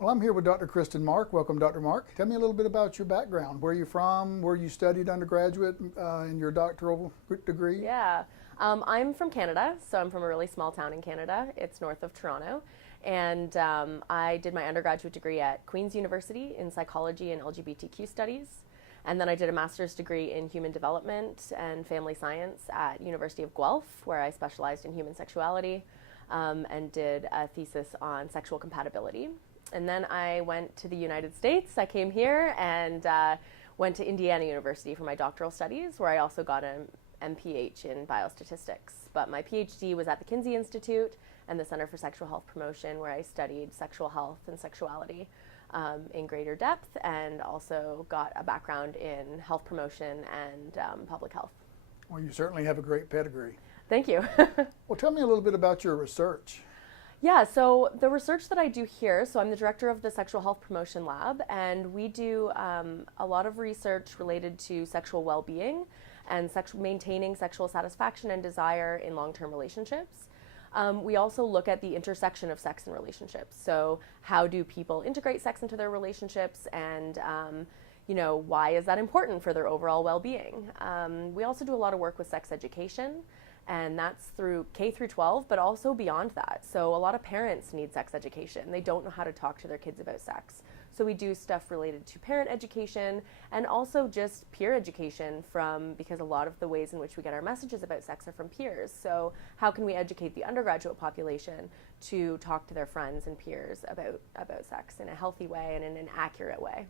Well, I'm here with Dr. Kristen Mark. Welcome, Dr. Mark. Tell me a little bit about your background, where you're from, where you studied undergraduate in your doctoral degree. Yeah, I'm from Canada, so I'm from a really small town in Canada. It's north of Toronto. And I did my undergraduate degree at Queen's University in psychology and LGBTQ studies. And then I did a master's degree in human development and family science at University of Guelph, where I specialized in human sexuality and did a thesis on sexual compatibility. And then I went to the United States. I came here and went to Indiana University for my doctoral studies, where I also got an MPH in biostatistics. But my PhD was at the Kinsey Institute and the Center for Sexual Health Promotion, where I studied sexual health and sexuality in greater depth, and also got a background in health promotion and public health. Well, you certainly have a great pedigree. Thank you. Well, tell me a little bit about your research. Yeah, so the research that I do here, so I'm the director of the Sexual Health Promotion Lab, and we do a lot of research related to sexual well-being and maintaining sexual satisfaction and desire in long-term relationships. We also look at the intersection of sex and relationships. So how do people integrate sex into their relationships, and why is that important for their overall well-being? We also do a lot of work with sex education, and that's through K through 12, but also beyond that. So a lot of parents need sex education. They don't know how to talk to their kids about sex. So we do stuff related to parent education and also just peer education because a lot of the ways in which we get our messages about sex are from peers. So how can we educate the undergraduate population to talk to their friends and peers about sex in a healthy way and in an accurate way?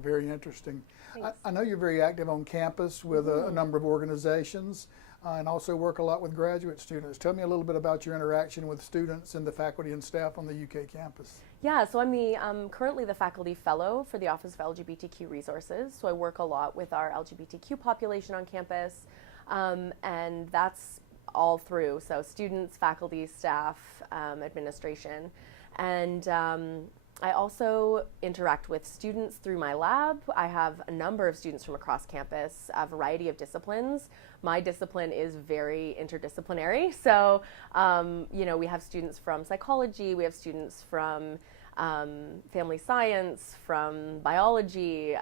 Very interesting. Thanks. I know you're very active on campus with a number of organizations and also work a lot with graduate students. Tell me a little bit about your interaction with students and the faculty and staff on the UK campus. Yeah, so I'm currently the faculty fellow for the Office of LGBTQ Resources. So I work a lot with our LGBTQ population on campus, and that's all through. So students, faculty, staff, administration, and I also interact with students through my lab. I have a number of students from across campus, a variety of disciplines. My discipline is very interdisciplinary. So, we have students from psychology, we have students from family science, from biology,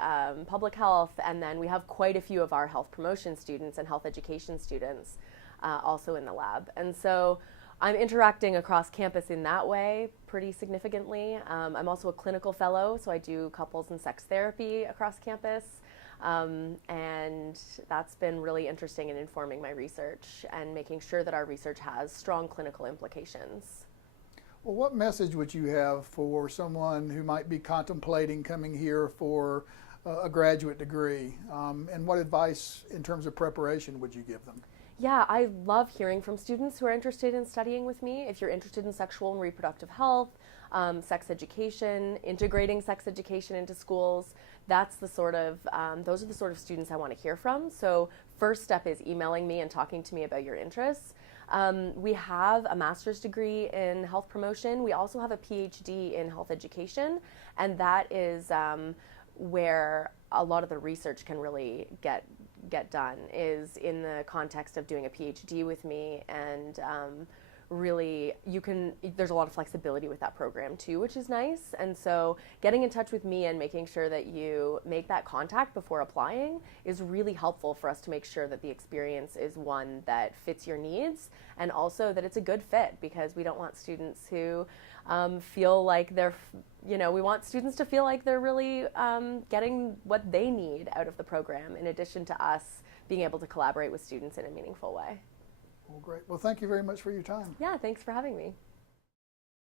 public health, and then we have quite a few of our health promotion students and health education students also in the lab. And so I'm interacting across campus in that way pretty significantly. I'm also a clinical fellow, so I do couples and sex therapy across campus. And that's been really interesting in informing my research and making sure that our research has strong clinical implications. Well, what message would you have for someone who might be contemplating coming here for a graduate degree? And what advice in terms of preparation would you give them? Yeah, I love hearing from students who are interested in studying with me. If you're interested in sexual and reproductive health, sex education, integrating sex education into schools, those are the sort of students I want to hear from. So first step is emailing me and talking to me about your interests. We have a master's degree in health promotion. We also have a PhD in health education, and that is where a lot of the research can really get done, is in the context of doing a PhD with me. And really, there's a lot of flexibility with that program too, which is nice. And so getting in touch with me and making sure that you make that contact before applying is really helpful for us to make sure that the experience is one that fits your needs, and also that it's a good fit, because we don't want students who feel like we want students to feel like they're really getting what they need out of the program, in addition to us being able to collaborate with students in a meaningful way. Well, great. Well, thank you very much for your time. Yeah, thanks for having me.